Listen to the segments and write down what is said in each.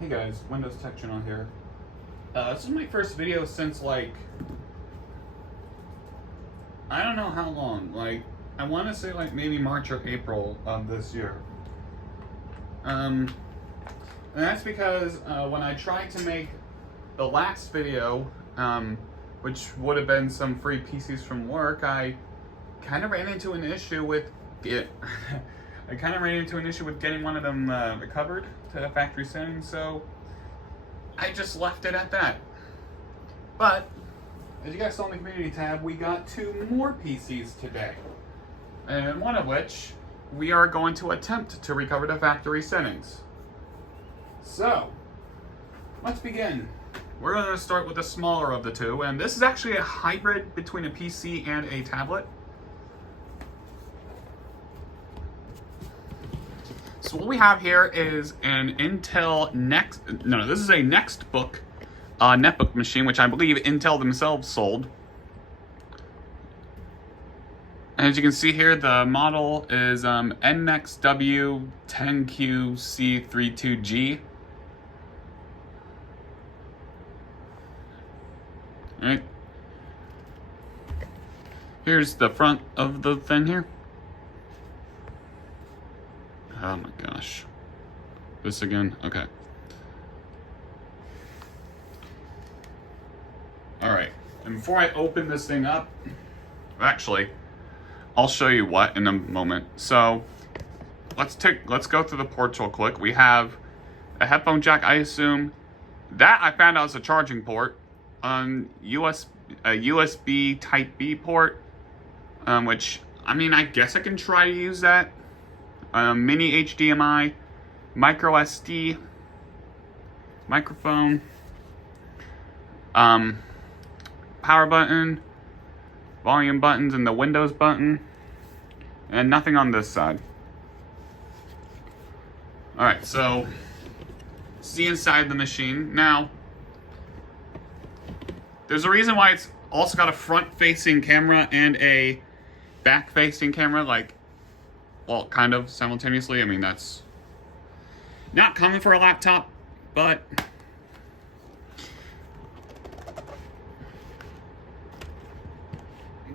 Hey guys, Windows Tech Channel here. This is my first video since like, I don't know how long, like, I want to say like maybe March or April of this year. And that's because when I tried to make the last video, which would have been some free PCs from work, I kind of ran into an issue with it. I kind of ran into an issue with getting one of them recovered to factory settings, so I just left it at that. But as you guys saw in the community tab, we got 2 more PCs today, and one of which we are going to attempt to recover to factory settings. So let's begin. We're going to start with the smaller of the 2, and this is actually a hybrid between a PC and a tablet. So what we have here is an Intel this is a Nextbook netbook machine, which I believe Intel themselves sold. And as you can see here, the model is NXW10QC32G. Alright. Here's the front of the thing here. Oh my gosh. This again? Okay. Alright. And before I open this thing up, actually, I'll show you what in a moment. So let's go through the ports real quick. We have a headphone jack, I assume. That I found out is a charging port. A USB Type B port. Which, I mean, I guess I can try to use that. Mini HDMI, micro SD, microphone, power button, volume buttons, and the Windows button, and nothing on this side. Alright, so see inside the machine. Now, there's a reason why it's also got a front-facing camera and a back-facing camera, like, well, kind of simultaneously. I mean, that's not common for a laptop, but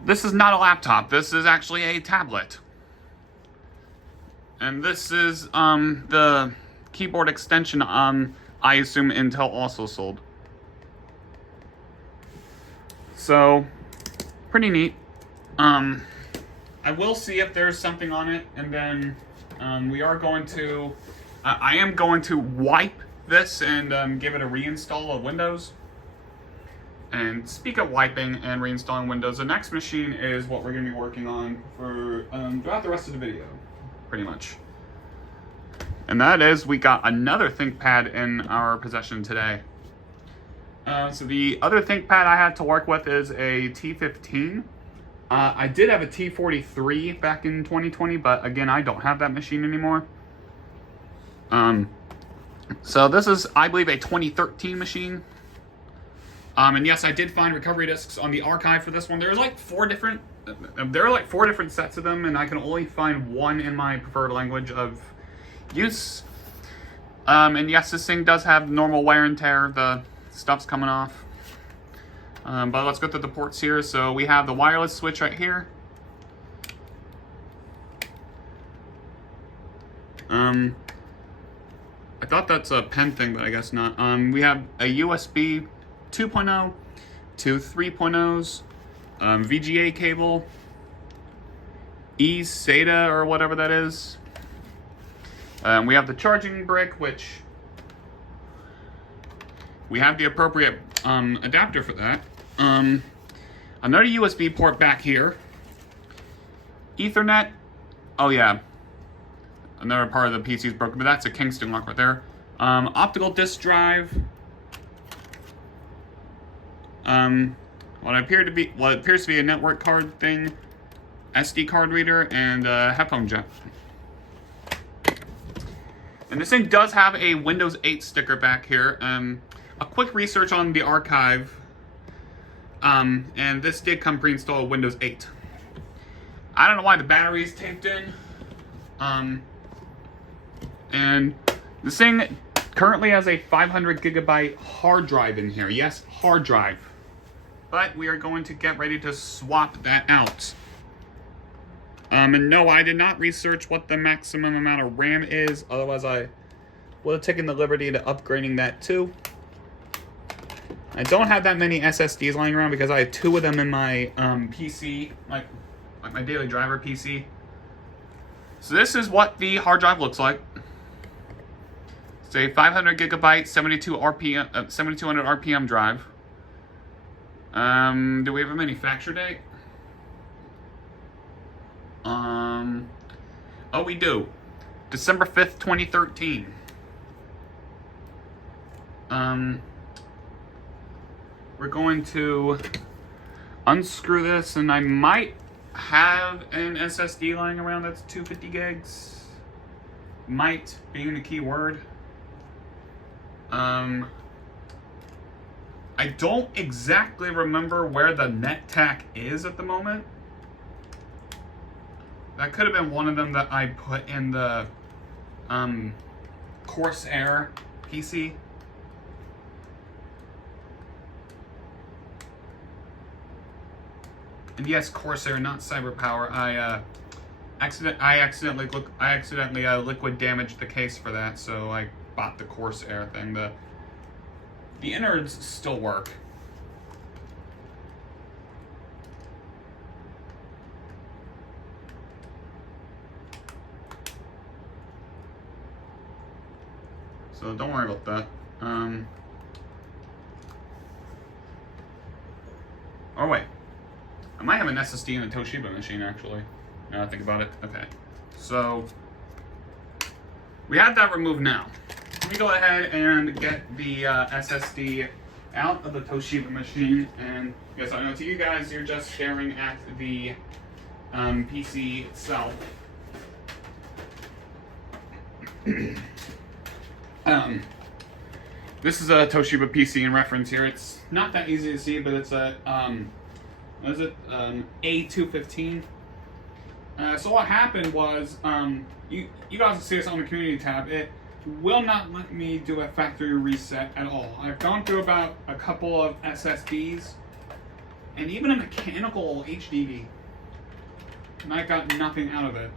this is not a laptop. This is actually a tablet. And this is the keyboard extension I assume Intel also sold. So, pretty neat. I will see if there's something on it, and then we are going to, I am going to wipe this and give it a reinstall of Windows. And speak of wiping and reinstalling Windows, the next machine is what we're going to be working on for throughout the rest of the video, pretty much. And that is, we got another Thinkpad in our possession today. So the other Thinkpad I had to work with is a T15. I did have a T530 back in 2020, but again, I don't have that machine anymore. So this is, I believe, a 2013 machine. And yes, I did find recovery disks on the archive for this one. There's like 4 different, there are like 4 different sets of them, and I can only find one in my preferred language of use. And yes, this thing does have normal wear and tear. The stuff's coming off. But let's go through the ports here. So we have the wireless switch right here. I thought that's a pen thing, but I guess not. We have a USB 2.0 to 3.0s, VGA cable, eSATA or whatever that is. We have the charging brick, which we have the appropriate adapter for that. Another USB port back here. Ethernet. Oh yeah. Another part of the PC is broken, but that's a Kingston lock right there. Optical disk drive. What appears to be a network card thing. SD card reader and a headphone jack. And this thing does have a Windows 8 sticker back here. A quick research on the archive, and this did come pre-installed with Windows 8. I don't know why the battery is taped in. And this thing currently has a 500 gigabyte hard drive in here. Yes, hard drive. But we are going to get ready to swap that out. And no, I did not research what the maximum amount of RAM is. Otherwise, I would have taken the liberty to upgrading that too. I don't have that many SSDs lying around because I have 2 of them in my PC, like my daily driver PC. So this is what the hard drive looks like. It's a 500 gigabyte, 7200 RPM drive. Do we have a manufacture date? Oh, we do. December 5th, 2013. We're going to unscrew this, and I might have an SSD lying around that's 250 gigs. Might being the key word. I don't exactly remember where the NetTAC is at the moment. That could have been one of them that I put in the Corsair PC. And yes, Corsair, not CyberPower. I accidentally liquid damaged the case for that, so I bought the Corsair thing. The innards still work. So don't worry about that. Oh wait, I might have an SSD in a Toshiba machine actually. Now I think about it. Okay, so we have that removed now. Let me go ahead and get the SSD out of the Toshiba machine. And yes, I know to you guys, you're just staring at the PC itself. This is a Toshiba PC in reference here. It's not that easy to see, but it's a what is it? A215. So what happened was, you guys can see this on the community tab. It will not let me do a factory reset at all. I've gone through about a couple of SSDs and even a mechanical HDD, and I got nothing out of it.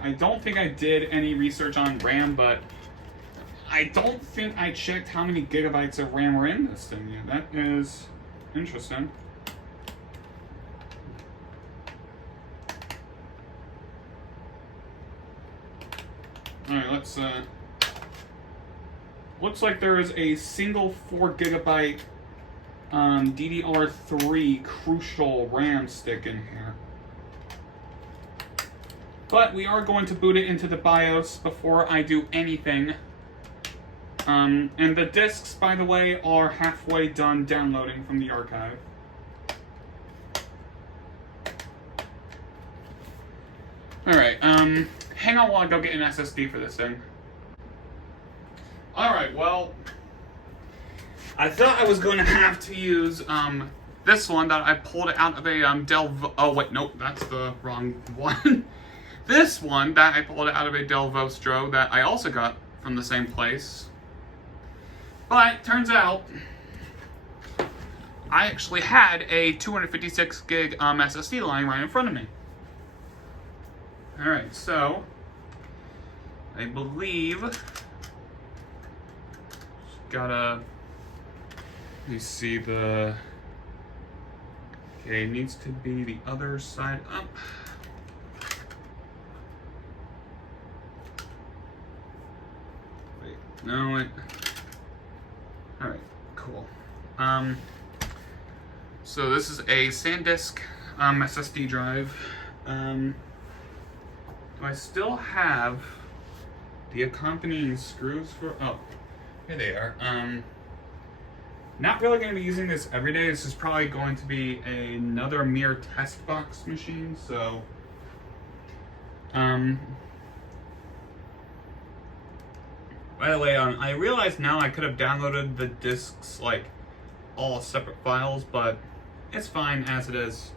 I don't think I did any research on RAM, but I don't think I checked how many gigabytes of RAM were in this thing yet. That is interesting. Alright, let's looks like there is a single 4 gigabyte DDR3 Crucial RAM stick in here. But we are going to boot it into the BIOS before I do anything. And the discs, by the way, are halfway done downloading from the archive. Alright, hang on while I go get an SSD for this thing. Alright, well, I thought I was going to have to use this one that I pulled out of a Dell... Oh, wait, nope, that's the wrong one. This one that I pulled out of a Dell Vostro that I also got from the same place. But turns out I actually had a 256 gig SSD lying right in front of me. Alright, so I believe gotta, let me see the, okay, it needs to be the other side up. Wait, no, it, alright, cool. So this is a SanDisk SSD drive. Do I still have the accompanying screws for, oh, here they are. Not really going to be using this every day. This is probably going to be another mere test box machine, so by the way, I realize now I could have downloaded the discs like all separate files, but it's fine as it is.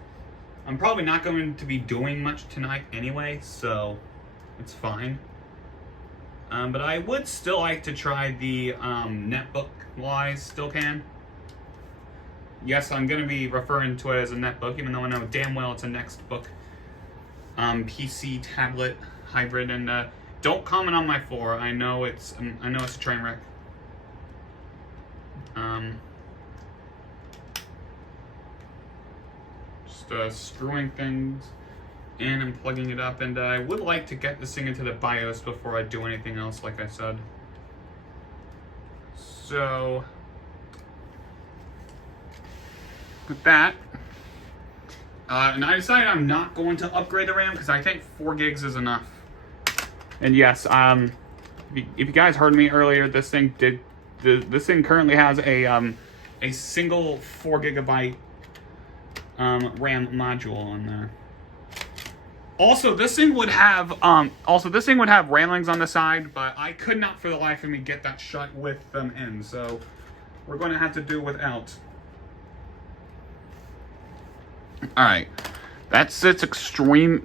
I'm probably not going to be doing much tonight anyway, so it's fine. But I would still like to try the netbook while I still can. Yes, I'm going to be referring to it as a netbook, even though I know damn well it's a Nextbook PC tablet hybrid. And don't comment on my floor. I know it's a train wreck. Just screwing things in and plugging it up, and I would like to get this thing into the BIOS before I do anything else, like I said. So with that, and I decided I'm not going to upgrade the RAM because I think 4 gigs is enough. And yes, if you guys heard me earlier, this thing currently has a single 4 gigabyte RAM module on there. Also, this thing would have railings on the side, but I could not for the life of me get that shut with them in, so we're going to have to do without. All right, that sits extremely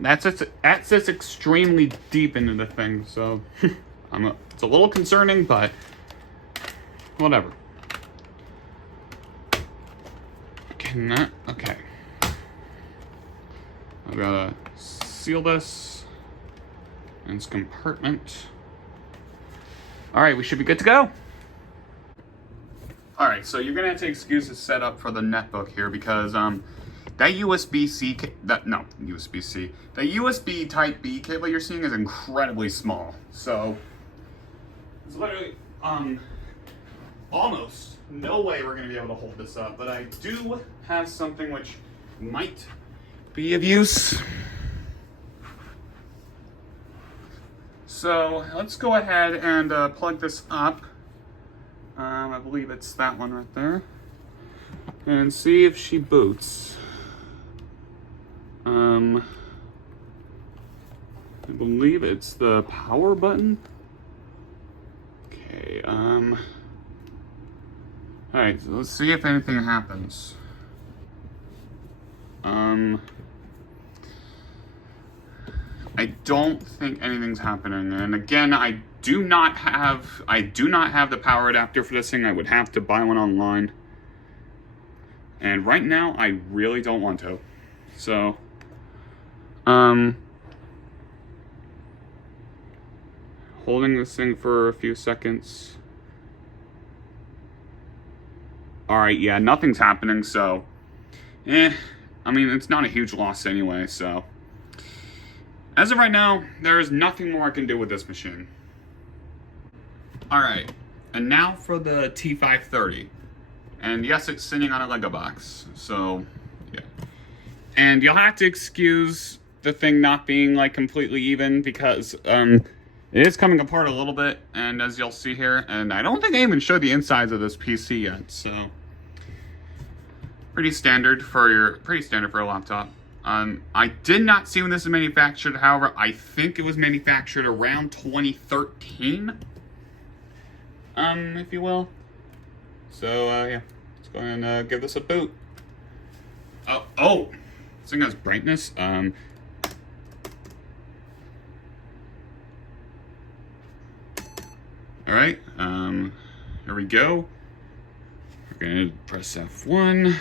deep into the thing, so it's a little concerning, but whatever. Okay. I've gotta seal this in its compartment. All right, we should be good to go. All right, so you're gonna have to excuse the setup for the netbook here because that USB-C, the USB Type B cable you're seeing is incredibly small. So it's literally almost no way we're gonna be able to hold this up. But I do have something which might be of use. So let's go ahead and plug this up. I believe it's that one right there. And see if she boots. I believe it's the power button. Okay, alright, so let's see if anything happens. I don't think anything's happening, and again, I do not have the power adapter for this thing. I would have to buy one online, and right now I really don't want to. So, holding this thing for a few seconds. All right, yeah, nothing's happening. So, I mean, it's not a huge loss anyway. So. As of right now, there is nothing more I can do with this machine. Alright, and now for the T530. And yes, it's sitting on a Lego box, so yeah. And you'll have to excuse the thing not being like completely even because it is coming apart a little bit, and as you'll see here, and I don't think I even showed the insides of this PC yet, so pretty standard for a laptop. I did not see when this was manufactured. However, I think it was manufactured around 2013, if you will. So, yeah, let's go ahead and give this a boot. Oh, this thing has brightness. All right, here we go. We're gonna press F1.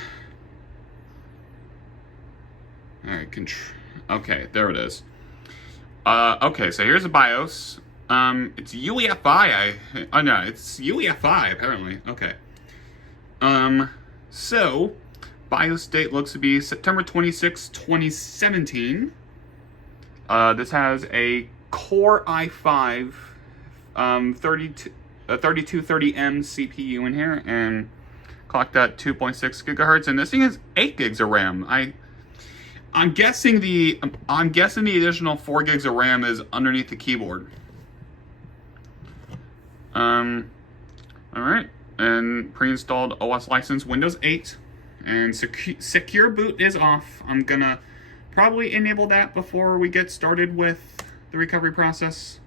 All right, okay, there it is. Okay, so here's the BIOS. It's UEFI. Oh no, it's UEFI apparently. Okay. So BIOS date looks to be September 26, 2017. This has a Core i5 3230M CPU in here, and clocked at 2.6 gigahertz, and this thing is 8 gigs of RAM. I'm guessing the additional 4 gigs of RAM is underneath the keyboard. All right, and pre-installed OS license Windows 8, and secure boot is off. I'm gonna probably enable that before we get started with the recovery process.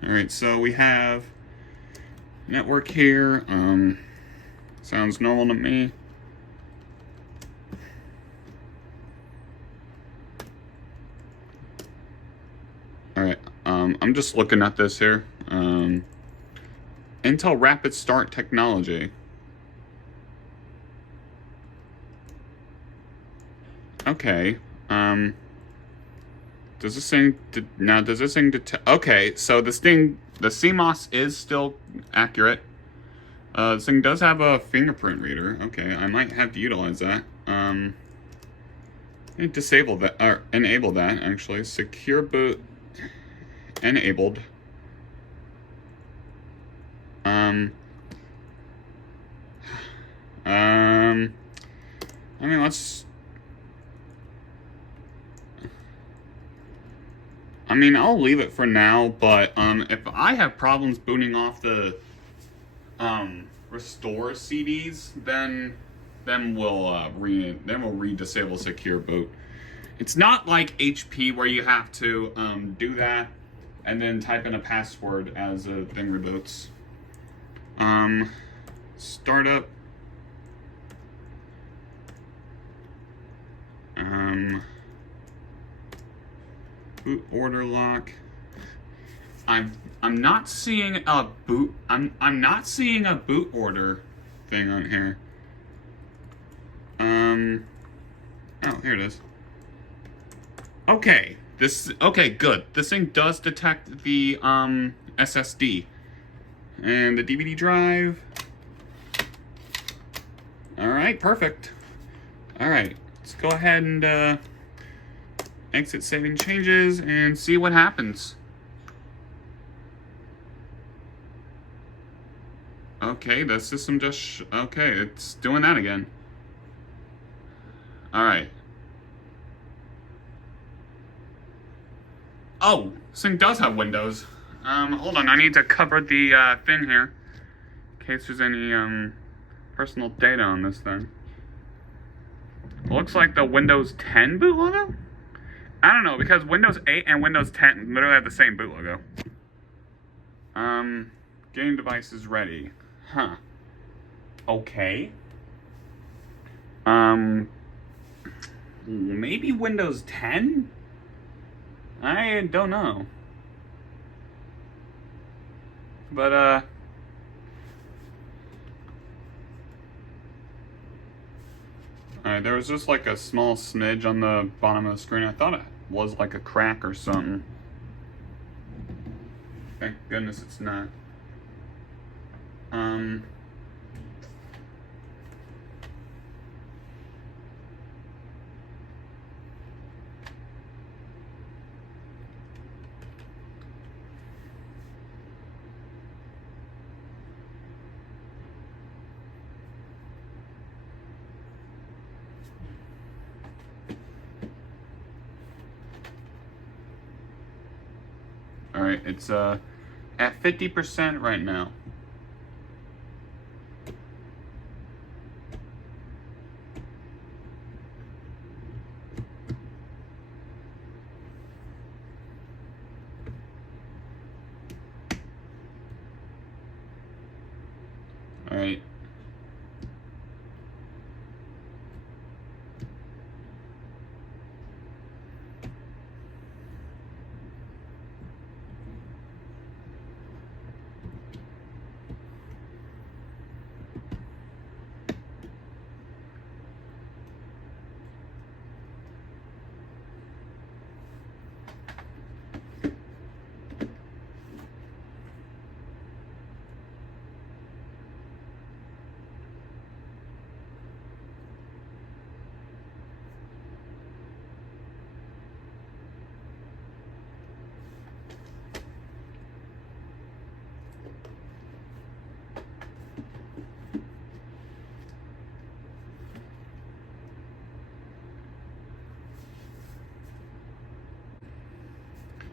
All right, so we have network here. Sounds normal to me. I'm just looking at this here. Intel Rapid Start technology. Okay. Does this thing detect? Okay, so this thing, the CMOS is still accurate. This thing does have a fingerprint reader. Okay, I might have to utilize that. Disable that, or enable that, actually. Secure boot enabled. I mean, I'll leave it for now, but, if I have problems booting off the, restore CDs, then we'll re-disable secure boot. It's not like HP where you have to, do that and then type in a password as a thing reboots. Startup. Boot order lock. I'm not seeing a boot. I'm not seeing a boot order thing on here. Oh, here it is. Okay. Okay, good. This thing does detect the SSD and the DVD drive. All right, perfect. All right, let's go ahead and exit saving changes and see what happens. Okay, the system just okay, it's doing that again. All right. Oh, this thing does have Windows. Hold on, I need to cover the thing here in case there's any personal data on this thing. It looks like the Windows 10 boot logo? I don't know, because Windows 8 and Windows 10 literally have the same boot logo. Game device is ready. Huh. Okay. Maybe Windows 10? I don't know. But, alright, there was just like a small smidge on the bottom of the screen. I thought it was like a crack or something. Thank goodness it's not. Alright, it's at 50% right now. Alright.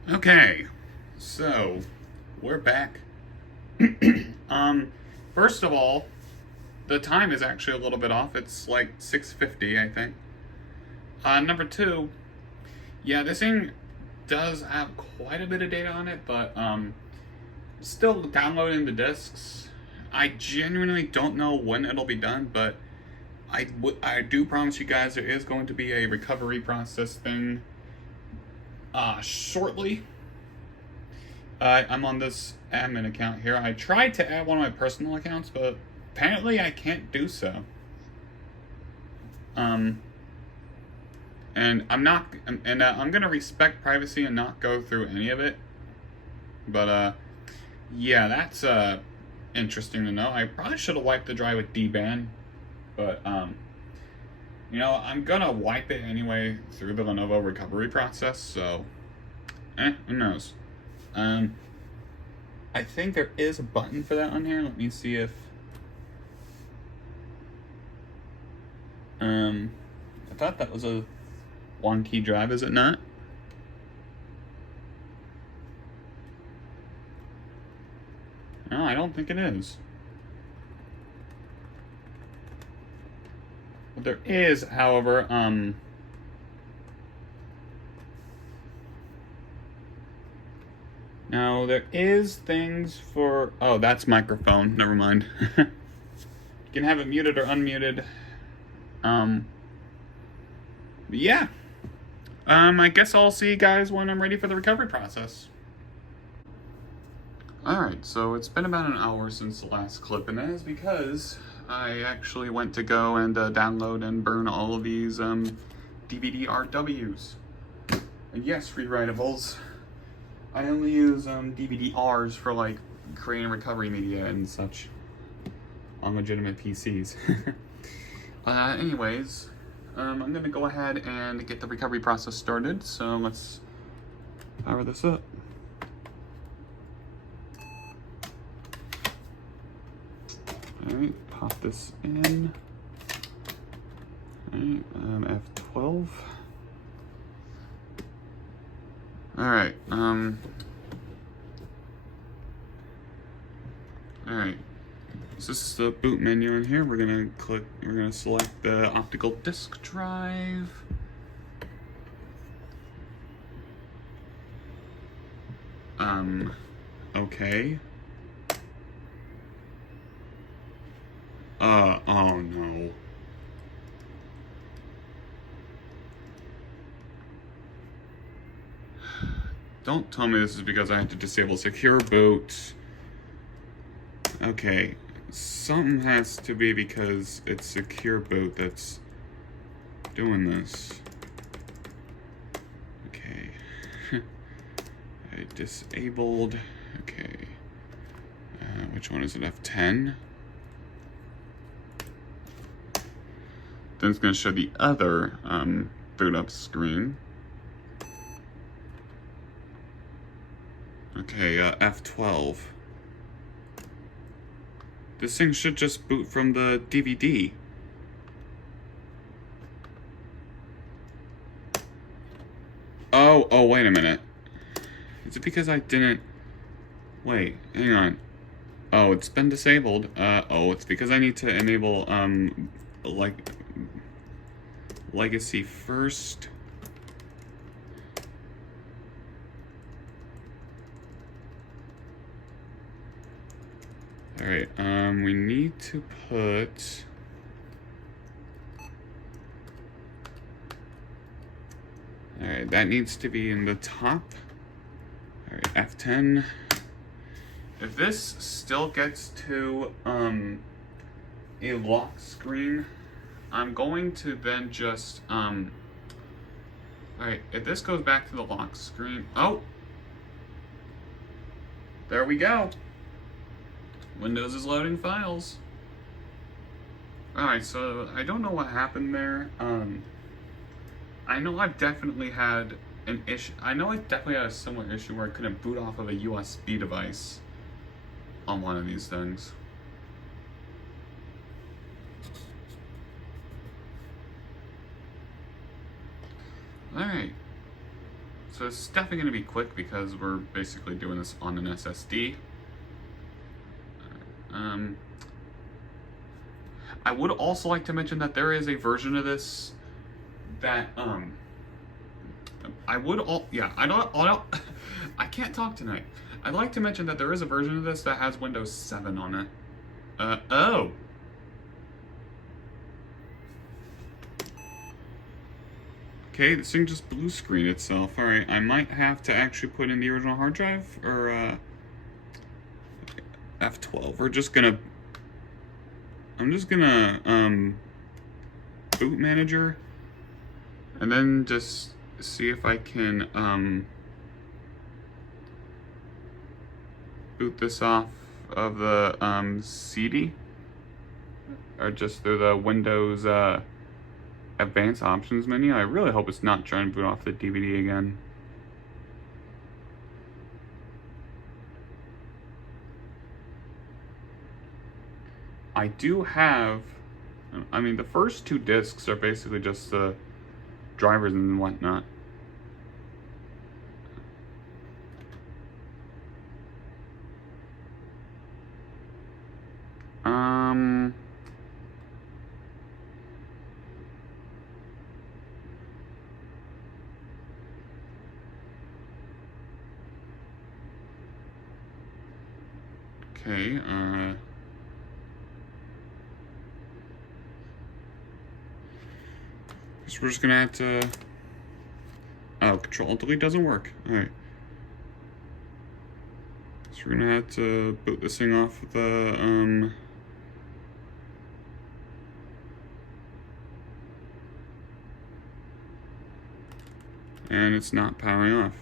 Okay, so we're back. First of all, the time is actually a little bit off. It's like 6:50, I think. Number two, yeah, this thing does have quite a bit of data on it, but still downloading the discs. I genuinely don't know when it'll be done, but I do promise you guys there is going to be a recovery process thing shortly. I'm on this admin account here. I tried to add one of my personal accounts, but apparently I can't do so. And I'm gonna respect privacy and not go through any of it. But yeah, that's interesting to know. I probably should have wiped the drive with DBAN, but you know, I'm gonna wipe it anyway through the Lenovo recovery process. So, who knows? I think there is a button for that on here. Let me see if I thought that was a one key drive, is it not? No, I don't think it is. But there is, however, now there is things for, oh, that's microphone, never mind. You can have it muted or unmuted. But yeah. I guess I'll see you guys when I'm ready for the recovery process. Alright, so it's been about an hour since the last clip, and that is because I actually went to go and download and burn all of these DVD RWs. And yes, rewritables. I only use DVD-Rs for like creating recovery media and such on legitimate PCs. Anyways, I'm gonna go ahead and get the recovery process started, so let's power this up. Alright, pop this in. Alright, F12. Alright, alright. So this is the boot menu in here. We're gonna select the optical disk drive. Okay. Oh no. Don't tell me this is because I have to disable secure boot. Okay, something has to be because it's secure boot that's doing this. Okay. I disabled. Okay. Which one is it? F10? Then it's going to show the other boot up screen. Okay, F12. This thing should just boot from the DVD. Oh, wait a minute. Is it because I didn't... Wait, hang on. Oh, it's been disabled. Oh, it's because I need to enable, like, legacy first. Alright, we need to put... Alright, that needs to be in the top. Alright, F10. If this still gets to, a lock screen, I'm going to then just, alright, if this goes back to the lock screen, oh! There we go. Windows is loading files. Alright, so I don't know what happened there. I know I've definitely had an issue. I know I definitely had a similar issue where I couldn't boot off of a USB device on one of these things. Alright. So it's definitely going to be quick because we're basically doing this on an SSD. I would also like to mention that there is a version of this that I can't talk tonight. I'd like to mention that there is a version of this that has Windows 7 on it. Oh. Okay, this thing just blue screened itself. Alright, I might have to actually put in the original hard drive, or, F12. I'm just gonna, boot manager, and then just see if I can, boot this off of the, CD, or just through the Windows, Advanced Options menu. I really hope it's not trying to boot off the DVD again. I do have, I mean, the first 2 discs are basically just the drivers and whatnot. Okay, guess we're just gonna have to, oh, Control-Alt-Delete doesn't work. Alright. So we're gonna have to boot this thing off the, and it's not powering off.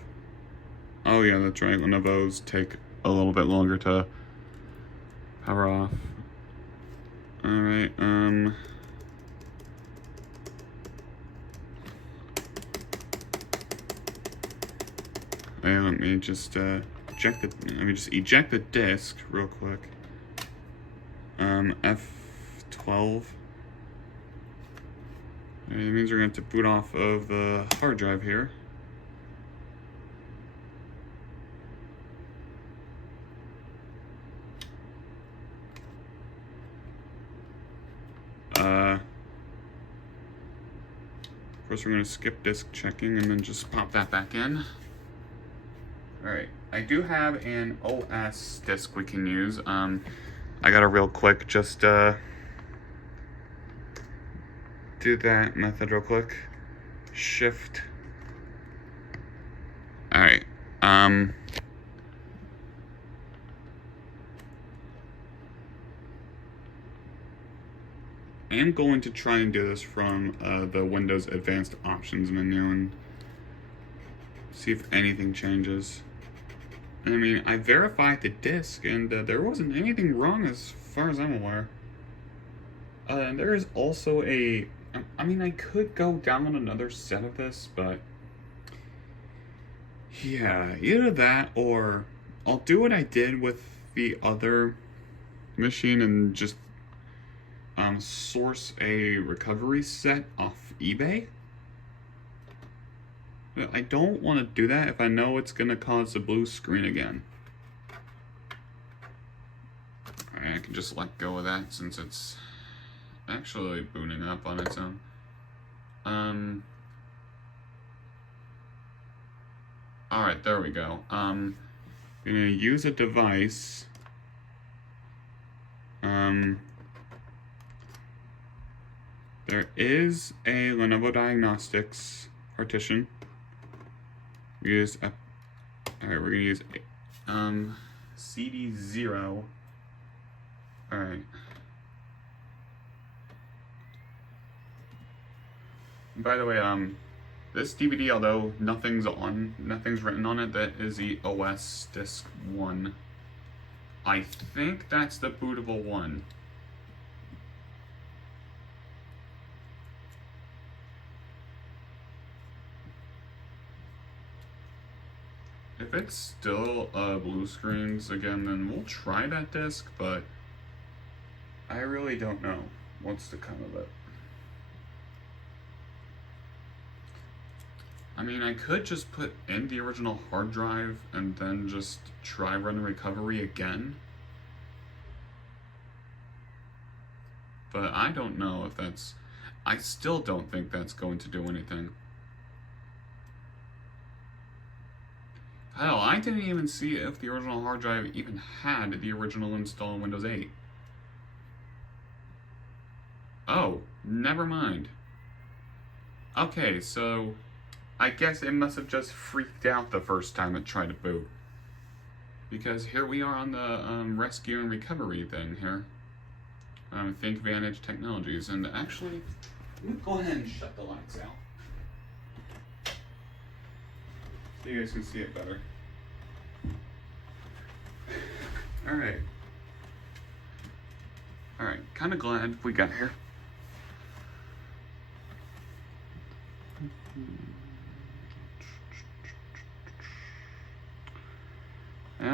Oh yeah, that's right, Lenovo's take a little bit longer to power off. Alright, yeah, let me just eject the disk real quick. F12. That means we're gonna have to boot off of the hard drive here. Of course, we're gonna skip disk checking and then just pop that back in. Alright, I do have an OS disk we can use. I gotta real quick just do that method real quick. Shift. Alright, I am going to try and do this from the Windows Advanced Options menu and see if anything changes. I mean, I verified the disk, and there wasn't anything wrong as far as I'm aware. And there is also a, I mean, I could go down another set of this, but yeah, either that or I'll do what I did with the other machine and just source a recovery set off eBay. I don't want to do that if I know it's going to cause a blue screen again. Alright, I can just let go of that since it's actually booting up on its own. Alright, there we go. I'm going to use a device. There is a Lenovo Diagnostics partition. Use a, alright, we're gonna use CD0. Alright. By the way, this DVD, although nothing's written on it, that is the OS Disk 1. I think that's the bootable one. If it's still blue screens again, then we'll try that disc, but I really don't know what's to come of it. I mean, I could just put in the original hard drive and then just try run recovery again. But I don't know if that's, I still don't think that's going to do anything. Hell, I didn't even see if the original hard drive even had the original install in Windows 8. Oh, never mind. Okay, so I guess it must have just freaked out the first time it tried to boot. Because here we are on the rescue and recovery thing here. Thinkpad Technologies. And actually, let me go ahead and shut the lights out, so you guys can see it better. Alright. Alright, kind of glad we got here.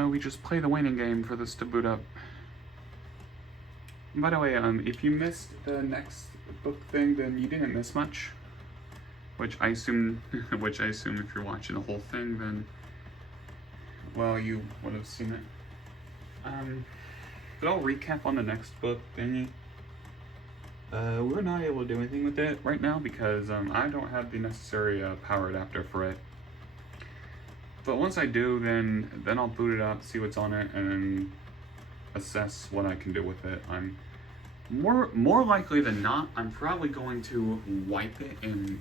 We just play the waiting game for this to boot up. And by the way, if you missed the Nextbook thing, then you didn't miss much. Which I assume, if you're watching the whole thing, then, well, you would have seen it. But I'll recap on the Nextbook thingy. We're not able to do anything with it right now because I don't have the necessary power adapter for it. But once I do, then I'll boot it up, see what's on it, and assess what I can do with it. I'm more likely than not, I'm probably going to wipe it and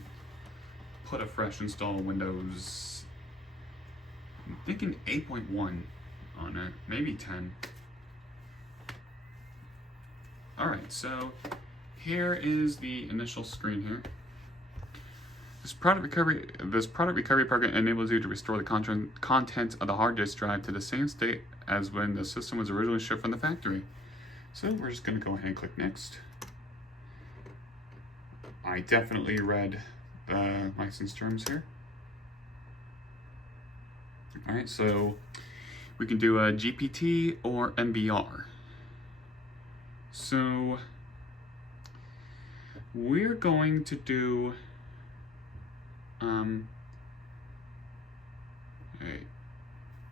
put a fresh install Windows. I'm thinking 8.1 on it, maybe 10. Alright, so here is the initial screen here. This product recovery program enables you to restore the contents of the hard disk drive to the same state as when the system was originally shipped from the factory. So we're just going to go ahead and click next. I definitely read the license terms here. Alright, so we can do a GPT or MBR. So we're going to do hey,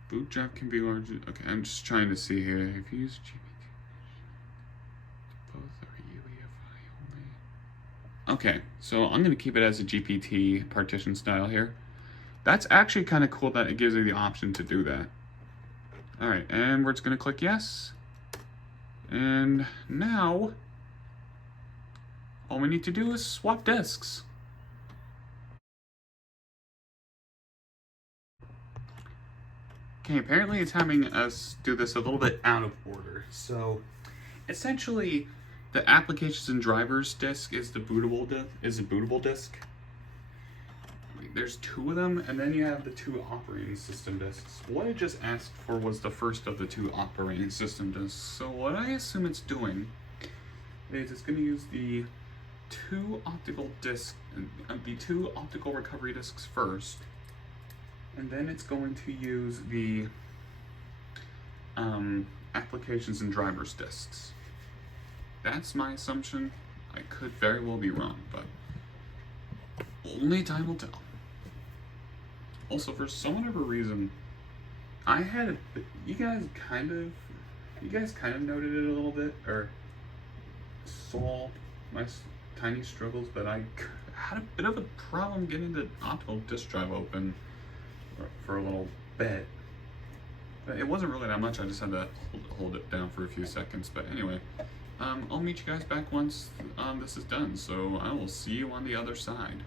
boot drive can be large. Okay, I'm just trying to see here. If you use GPT, both are UEFI only. Okay, so I'm going to keep it as a GPT partition style here. That's actually kind of cool that it gives you the option to do that. Alright, and we're just going to click yes. And now, all we need to do is swap disks. Okay, apparently it's having us do this a little bit out of order. So, essentially, the applications and drivers disk is the bootable disk. There's two of them, and then you have the two operating system disks. What it just asked for was the first of the two operating system disks. So what I assume it's doing is it's going to use the two optical recovery disks first, and then it's going to use the applications and drivers disks. That's my assumption. I could very well be wrong, but only time will tell. Also, for some whatever reason, you guys kind of noted it a little bit, or saw my tiny struggles, but I had a bit of a problem getting the optical disk drive open for a little bit. But it wasn't really that much, I just had to hold it down for a few seconds. But anyway, I'll meet you guys back once this is done, so I will see you on the other side.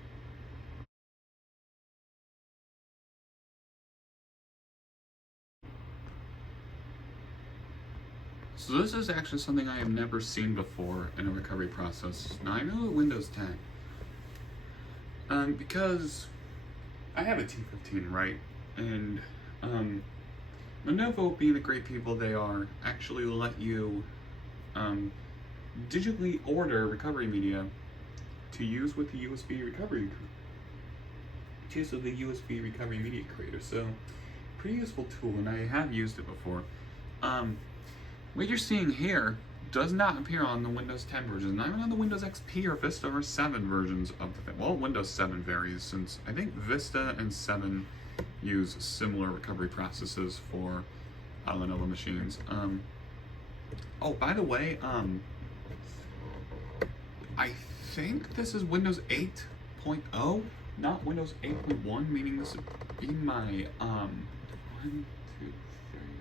So this is actually something I have never seen before in a recovery process. Now I know Windows 10, because I have a T15, right? And Lenovo, being the great people they are, actually let you digitally order recovery media to use with the USB recovery media creator. So pretty useful tool, and I have used it before. What you're seeing here does not appear on the Windows 10 version, not even on the Windows XP or Vista or 7 versions of the thing. Well, Windows 7 varies, since I think Vista and 7 use similar recovery processes for Lenovo machines. Oh, by the way, I think this is Windows 8.0, not Windows 8.1, meaning this would be my,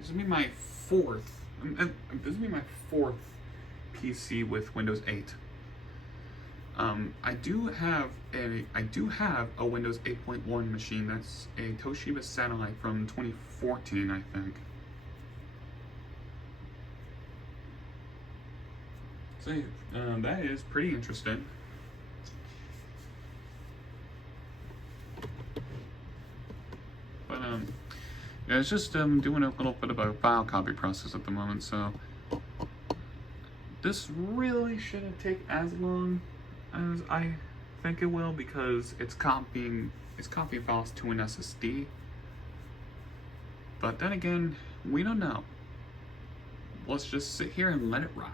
this would be my fourth PC with Windows 8. I do have a Windows 8.1 machine. That's a Toshiba Satellite from 2014, I think. So that is pretty interesting. But yeah, it's just doing a little bit of a file copy process at the moment, so this really shouldn't take as long as I think it will, because it's copying files to an SSD. But then again, we don't know. Let's just sit here and let it rock.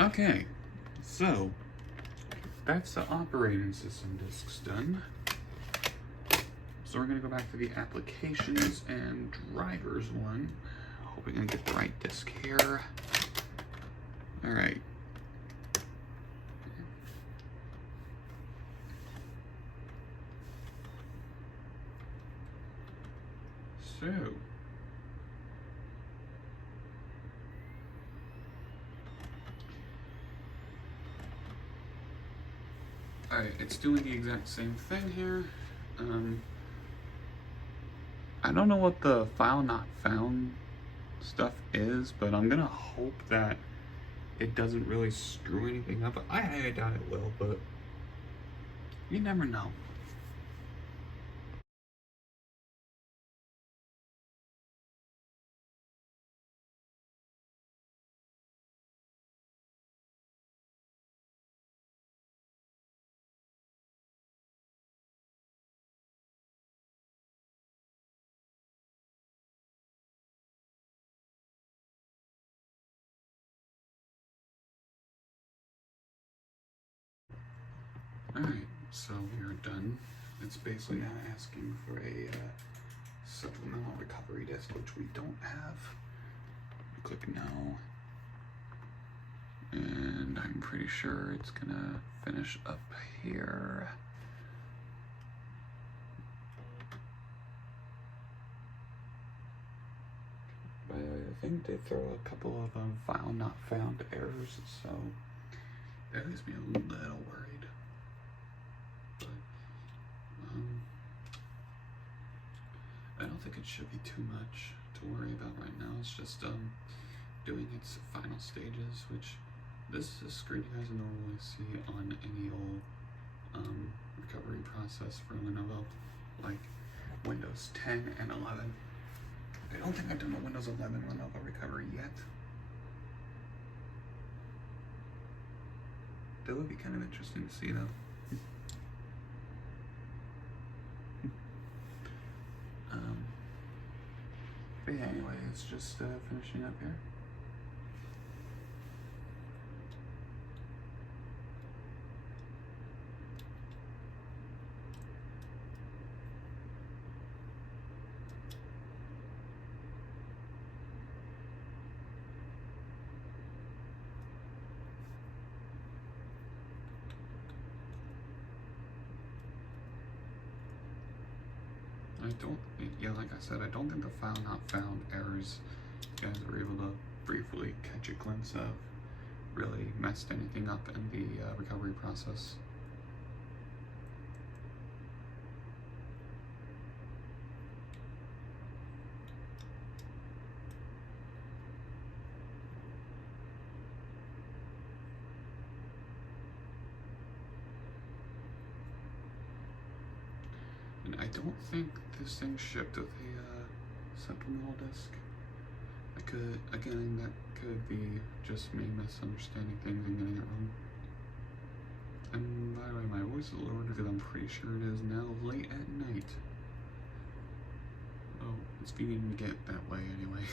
Okay, so that's the operating system disks done. So we're gonna go back to the applications and drivers one. Hoping I get the right disk here. All right. So alright, it's doing the exact same thing here. I don't know what the file not found stuff is, but I'm gonna hope that it doesn't really screw anything up. I doubt it will, but you never know. Alright, so we are done. It's basically now asking for a supplemental recovery disk, which we don't have. Click no. And I'm pretty sure it's gonna finish up here. But I think they throw a couple of file not found errors, so that leaves me a little worried. But I don't think it should be too much to worry about right now. It's just doing its final stages, which this is a screen you guys normally see on any old recovery process for Lenovo, like Windows 10 and 11. I don't think I've done a Windows 11 Lenovo recovery yet. That would be kind of interesting to see, though. But yeah, anyway, it's just finishing up here. Like I said, I don't think the file not found errors you guys were able to briefly catch a glimpse of really messed anything up in the recovery process. And I don't think this thing shipped with a supplemental disk. Again, that could be just me misunderstanding things and getting it wrong. And by the way, my voice is lowered because I'm pretty sure it is now late at night. Oh, it's beginning to get that way anyway.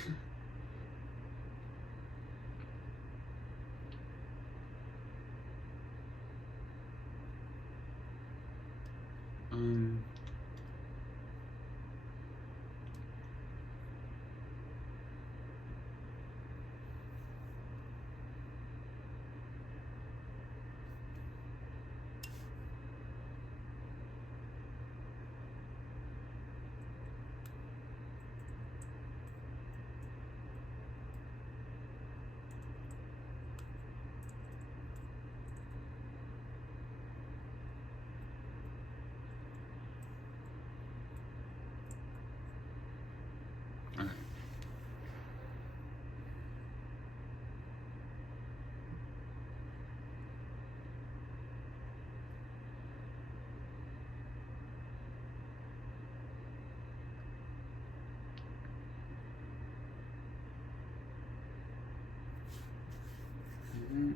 And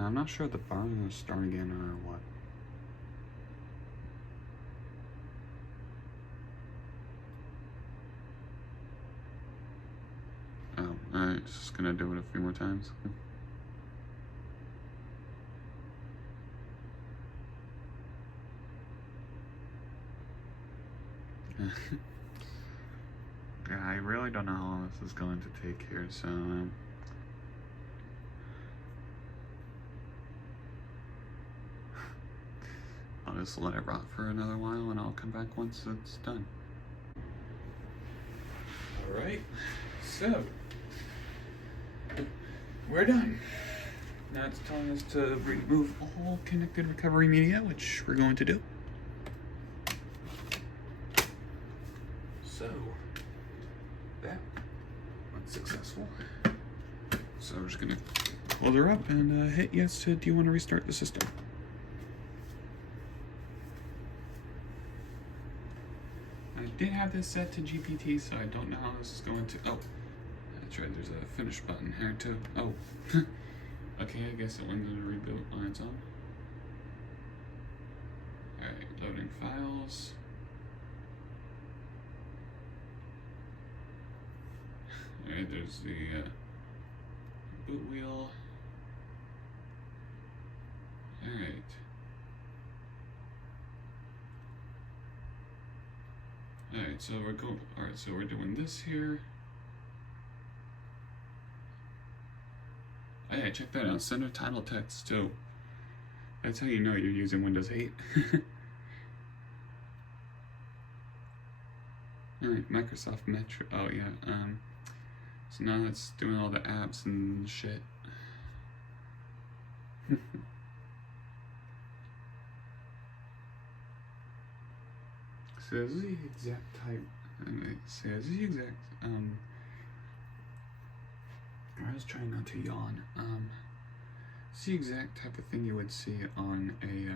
I'm not sure if the bar is gonna start again or what. Oh, alright, just gonna do it a few more times. Yeah, I really don't know how long this is going to take here, so I'll just let it rot for another while and I'll come back once it's done. Alright, so we're done. Now it's telling us to remove all connected recovery media, which we're going to do. So that was successful. So we're just gonna close her up and hit yes to do you want to restart the system. I did have this set to GPT, so I don't know how this is going to. Oh, that's right, there's a finish button here too. Oh, okay, I guess it went into reboot on its own. Alright, loading files. Alright, there's the boot wheel. Alright. Alright, so we're going. Alright, so we're doing this here. Oh yeah, check that out. Center title text too. That's how you know you're using Windows 8. Alright, Microsoft Metro. Oh yeah. So now it's doing all the apps and shit. Says the exact type, and it says the exact, I was trying not to yawn, it's the exact type of thing you would see on a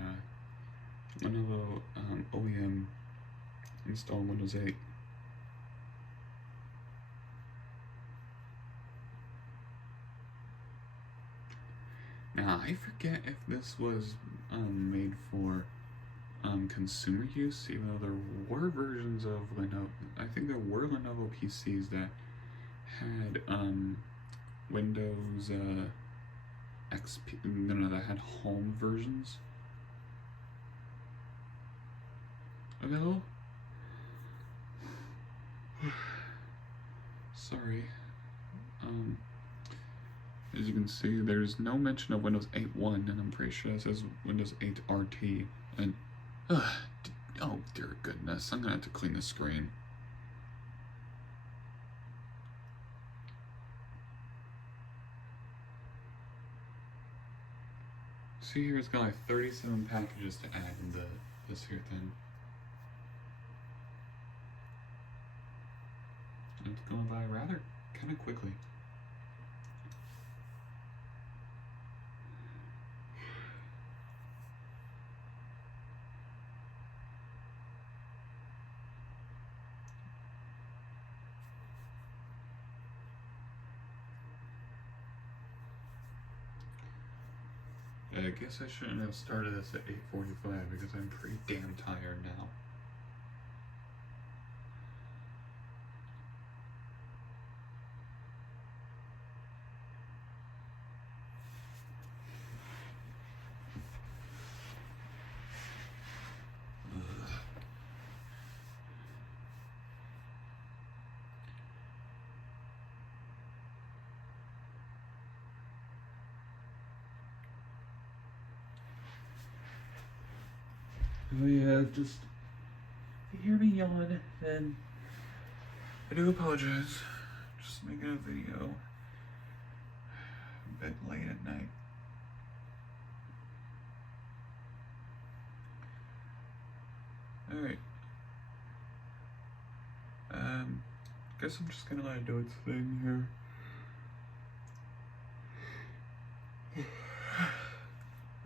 Lenovo OEM installed Windows 8. Now, I forget if this was made for consumer use, even though there were versions of Lenovo. I think there were Lenovo PCs that had Windows XP. No, that had home versions. Hello? Sorry. As you can see, there's no mention of Windows 8.1, and I'm pretty sure it says Windows 8 RT. And oh dear goodness, I'm gonna have to clean the screen. See here, it's got like 37 packages to add in this here thing. It's going by rather kind of quickly. I guess I shouldn't have started this at 8:45 because I'm pretty damn tired now. Oh yeah, just if you hear me yawn, then I do apologize. Just making a video a bit late at night. Alright. Guess I'm just gonna let it do its thing here.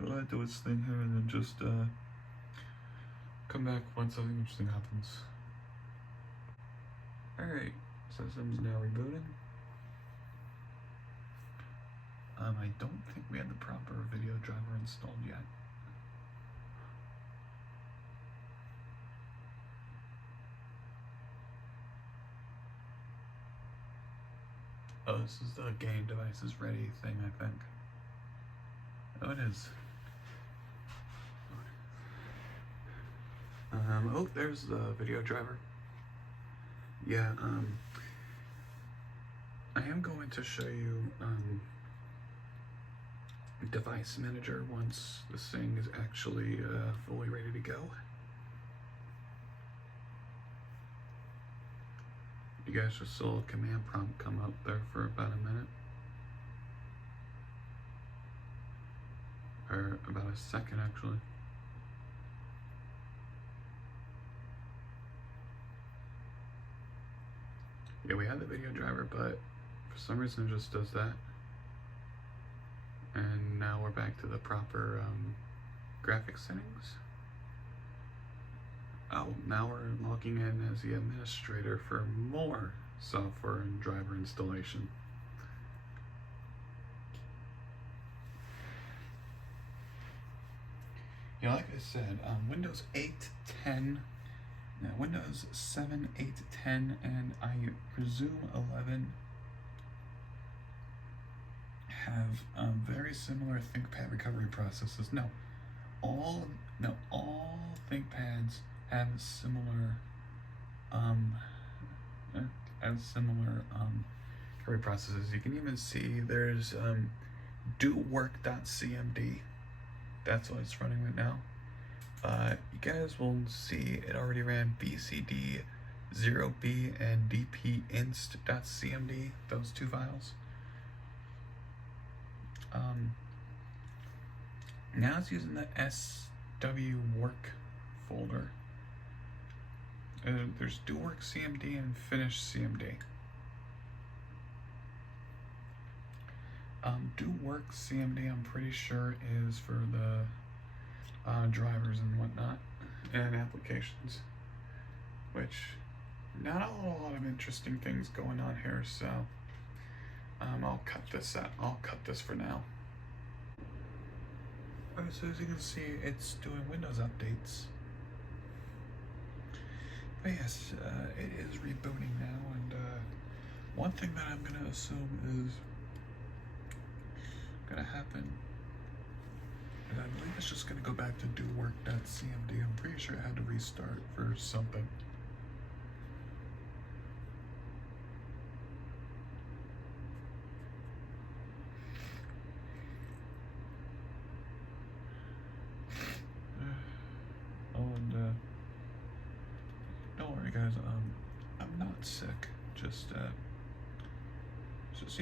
I'll let it do its thing here and then just come back once something interesting happens. Alright, System's now rebooting. I don't think we had the proper video driver installed yet. Oh, this is the game devices ready thing, I think. Oh, it is. Oh, there's the video driver. Yeah, I am going to show you, device manager once this thing is actually, fully ready to go. You guys just saw a command prompt come up there for about a minute. Or about a second, actually. Yeah, we had the video driver, but for some reason it just does that. And now we're back to the proper graphics settings. Oh, now we're logging in as the administrator for more software and driver installation. Yeah, like I said, Windows 8, 10, Windows 7, 8, 10, and I presume 11 have very similar ThinkPad recovery processes. No, all ThinkPads have similar recovery processes. You can even see there's dowork.cmd. That's what it's running right now. You guys will see it already ran bcd 0b and dpinst.cmd, those two files. Now it's using the swwork folder. There's dowork cmd and finish cmd. Dowork cmd, I'm pretty sure, is for the drivers and whatnot and applications, which not a whole lot of interesting things going on here, so I'll cut this out. I'll cut this for now. Alright, so as you can see, it's doing Windows updates. But yes, it is rebooting now, and one thing that I'm gonna assume is gonna happen, and I believe it's just gonna go back to dowork.cmd. I'm pretty sure it had to restart for something. Don't worry guys, I'm not sick, just the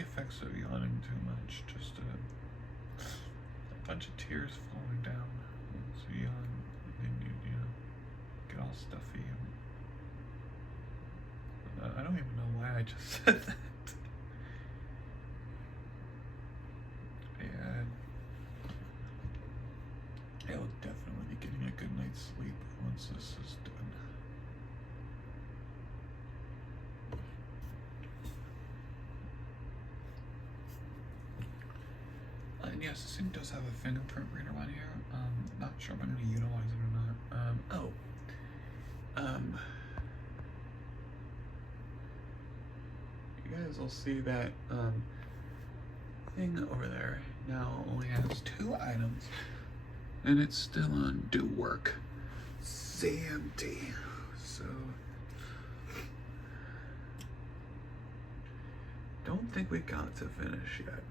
effects of yawning too much, just a bunch of tears falling down. So you yawn, and then you know, get all stuffy. And, I don't even know why I just said that. Yeah, I will definitely be getting a good night's sleep once this is done. And yes, this thing does have a fingerprint reader on here. Not sure if I'm going to utilize it or not. You guys will see that thing over there now only has 2 items, and it's still on dowork CMD. So don't think we got to finish yet.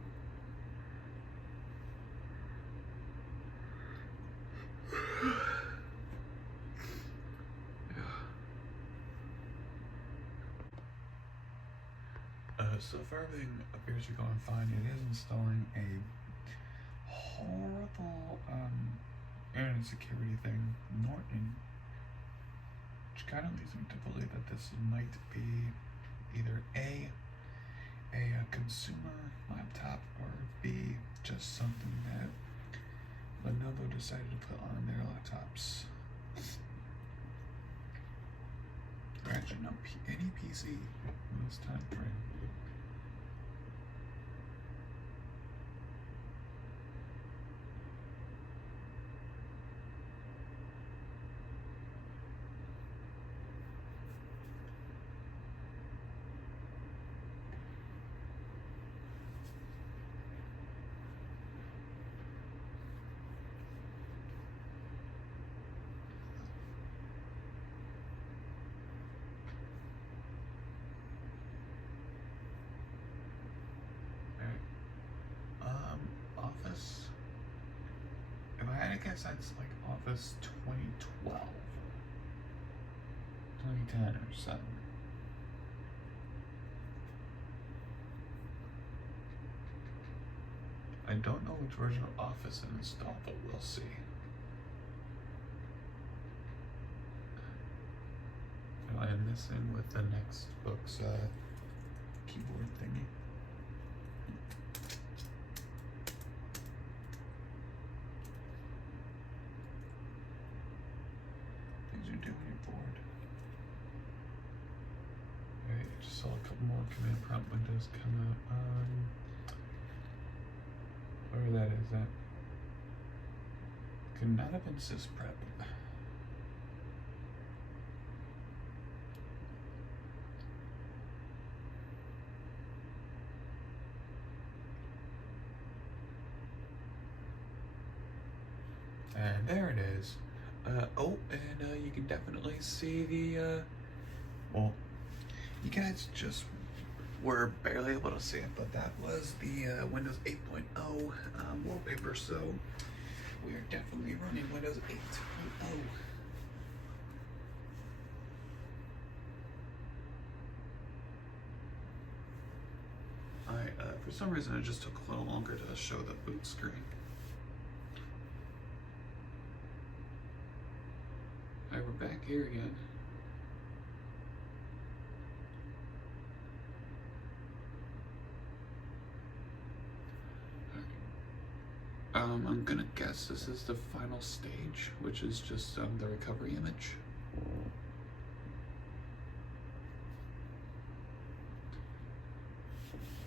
So if everything appears to be going fine, it is installing a horrible internet security thing, Norton, which kind of leads me to believe that this might be either A, consumer laptop, or B, just something that Lenovo decided to put on their laptops. Or actually, no, any PC. this time frame. Office. If I had to guess, that's like Office 2012, 2010 or something. I don't know which version of Office I installed, but we'll see. I am messing with the Nextbook's keyboard thingy. Things are doing your board. Alright, just saw a couple more command prompt windows come out. Whatever that is, that could not have been sysprep. And there it is. You can definitely see the, well, you guys just were barely able to see it, but that was the Windows 8.0 wallpaper, so we are definitely running Windows 8.0. For some reason, it just took a little longer to show the boot screen. Alright, we're back here again. I'm gonna guess this is the final stage, which is just the recovery image.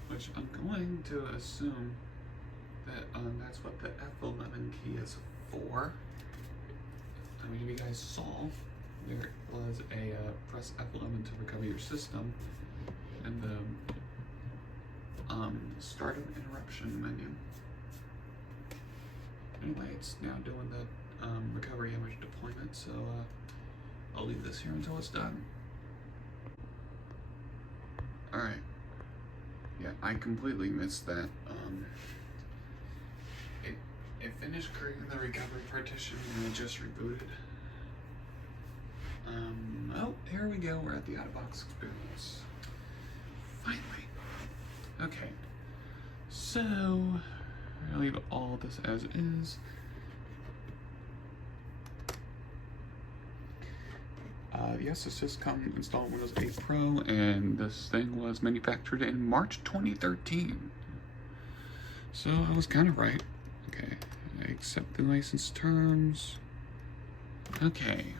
Which I'm going to assume that that's what the F11 key is for. I mean, if you guys saw, there was a press F11 to recover your system, and the start of interruption menu. Anyway, it's now doing the recovery image deployment, so I'll leave this here until it's done. Alright. Yeah, I completely missed that. It finished creating the recovery partition and it just rebooted. Oh, here we go. We're at the out-of-box experience. Finally. Okay. So, I'll leave all this as is. Yes, this has come installed Windows 8 Pro, and this thing was manufactured in March 2013. So I was kind of right. Okay, I accept the license terms. Okay.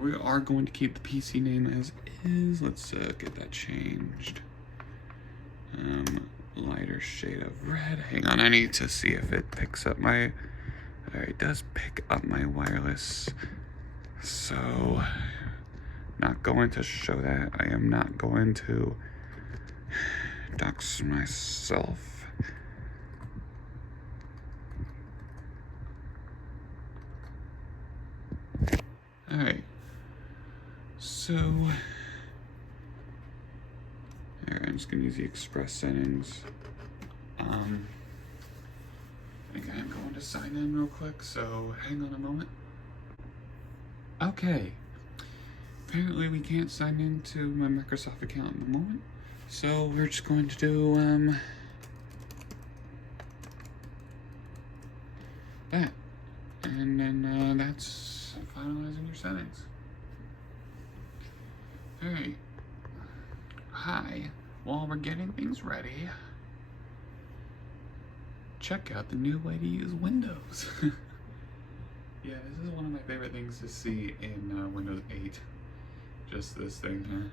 We are going to keep the PC name as is. Let's get that changed. Lighter shade of red. Hang on, I need to see if it picks up my... Alright, it does pick up my wireless. So, not going to show that. I am not going to dox myself. Alright. So, I'm just going to use the express settings. I think I'm going to sign in real quick, so hang on a moment. Okay. Apparently we can't sign into my Microsoft account in the moment, so we're just going to do that. And then that's finalizing your settings. Alright. Hi. While we're getting things ready, check out the new way to use Windows. Yeah, this is one of my favorite things to see in Windows 8, just this thing here.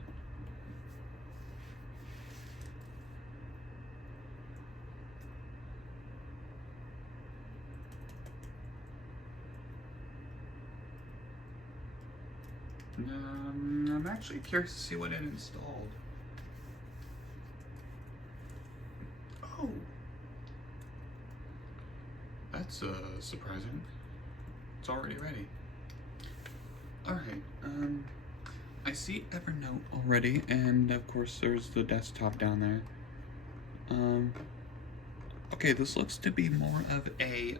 I'm actually curious to see what it installed. Oh, that's surprising. It's already ready. Alright, I see Evernote already, and of course there's the desktop down there. Okay, this looks to be more of a,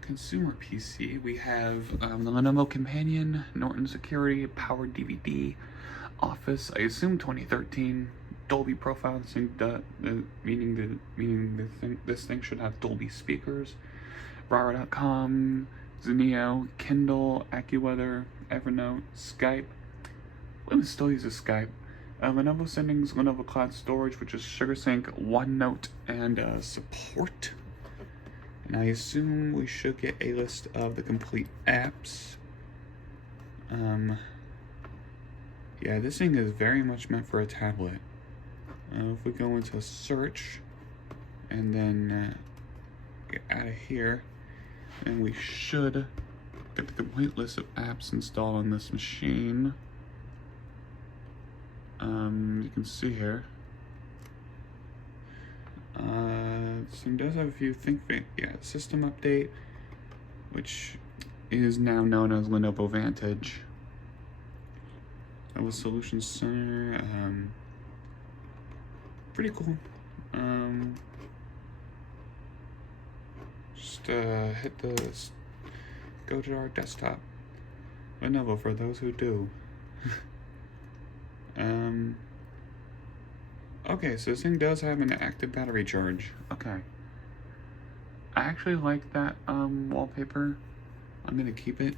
consumer PC. We have, the Lenovo Companion, Norton Security, Power DVD, Office, I assume 2013, Dolby Profile, meaning this thing should have Dolby speakers, Rara.com, Zenio, Kindle, AccuWeather, Evernote, Skype. Women still use Skype. Lenovo Settings, Lenovo Cloud Storage, which is SugarSync, OneNote, and support. And I assume we should get a list of the complete apps. Yeah, this thing is very much meant for a tablet. If we go into search and then get out of here, and we should get the complete list of apps installed on this machine. You can see here. This thing does have a few Thinkpad, system update, which is now known as Lenovo Vantage. Lenovo Solutions Center, pretty cool. Just hit the, go to our desktop. Lenovo for those who do. Okay, so this thing does have an active battery charge. Okay. I actually like that wallpaper. I'm gonna keep it.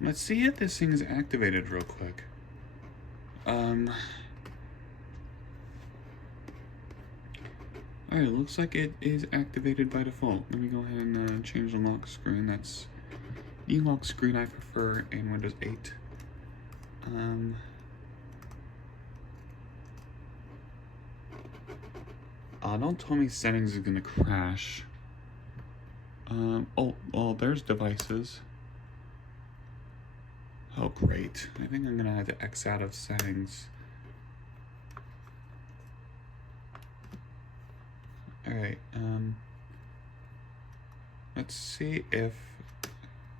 Let's see if this thing is activated real quick. Alright, it looks like it is activated by default. Let me go ahead and change the lock screen. That's the lock screen I prefer in Windows 8. Don't tell me settings is gonna crash. Oh, there's devices. Oh, great. I think I'm gonna have to X out of settings. Alright, let's see if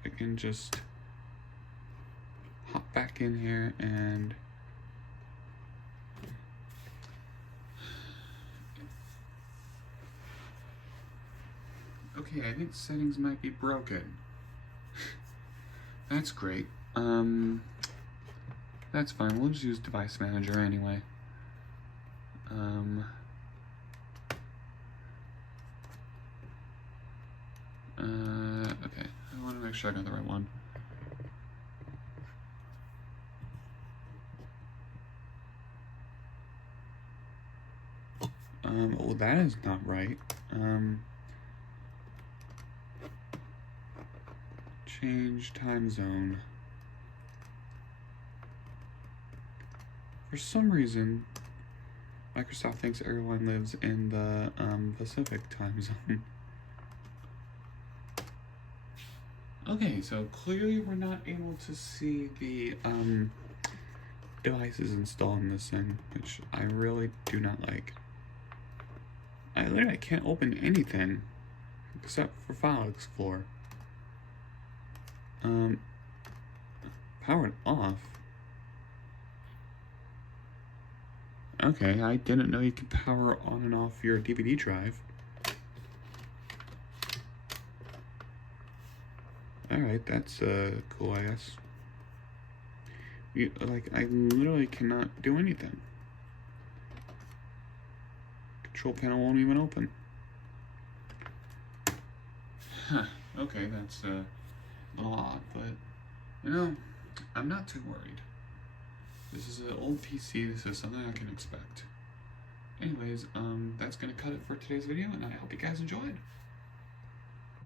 I can just hop back in here and okay, I think settings might be broken. That's great. That's fine. We'll just use Device Manager anyway. Okay. I want to make sure I got the right one. Well, that is not right. Change time zone. For some reason, Microsoft thinks everyone lives in the Pacific time zone. Okay, so clearly we're not able to see the devices installed in this thing, which I really do not like. I literally can't open anything except for File Explorer. Powered off. Okay, I didn't know you could power on and off your DVD drive. Alright, that's cool, I guess. I literally cannot do anything. Control panel won't even open. Huh, okay, that's a little odd, but, you know, I'm not too worried. This is an old PC, this is something I can expect. Anyways, that's gonna cut it for today's video, and I hope you guys enjoyed.